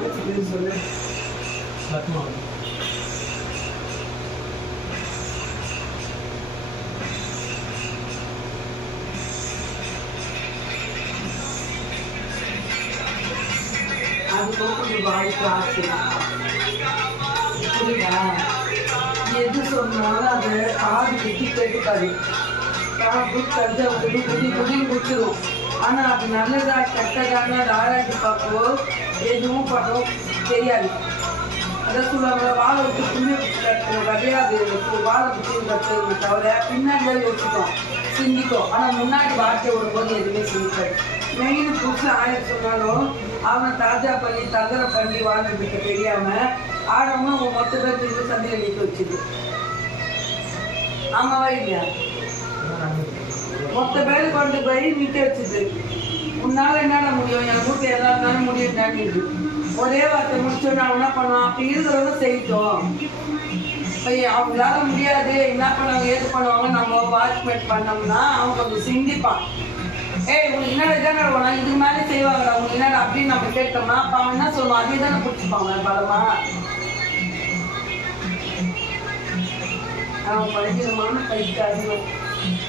பக்கத்துக்கு சொல்லு. அது போட்டு வாய்ப்பு ஆசை புரியுதா? எது சொன்னாலும் அதை காது கட்டி கேட்டுக்காது. காது கருது அப்படி புதி புதி முடிச்சிடும். ஆனால் அது நல்லதா கெட்டதான்னு அது ஆராய்ச்சி பார்க்கவோ எதுவும் பண்ணவோ தெரியாது. அதான் சொல்லுவாங்க, வாழை விட்டு புண்ணு கட்டுற கிடையாது. வாழை விட்டு கட்டுறது தவிர பின்னாடி யோசிக்கும், சிந்திக்கும். ஆனால் முன்னாடி வார்த்தை விடும்போது எதுவுமே சிந்திக்காது. மெயின் புதுசு ஆயிரம் சொன்னாலும் அவனை தாஜா பண்ணி தந்திரம் பண்ணி வாழ்ந்துட்டு தெரியாமல் ஆடவும் மொத்த பேர் திரும்ப சந்தையில் நிற்க வச்சுது. ஆமாவா இல்லையா? மொத்த பேர் கொண்டு போய் நிற்க வச்சுது. உன்னால என்னென்ன முடியும், என் வீட்டு எல்லா இருந்தாலும் முடியும் தாண்டிது. ஒரே வார்த்தை முடிச்சோன்னு அவன் என்ன பண்ணுவான், அப்படி இருக்கிறவங்க செய்யட்டும். இப்போ அவங்களால முடியாது, என்ன பண்ணுவாங்க ஏது பண்ணுவாங்க நம்ம வாட்ச்மேட் பண்ணோம்னா அவன் கொஞ்சம் சிந்திப்பான். ஏய் உனக்கு என்னடா இதான வேணும், இதுக்கு மேலே செய்வாங்கடா உங்களுக்கு என்னடா அப்படின்னு நம்ம கேட்டோம்னா அப்போ அவன் என்ன சொல்லுவான், அதே தானே பிடிச்சிப்பாங்க பலமா. அவன் படிக்கிறமான கைக்கு அதிகம்.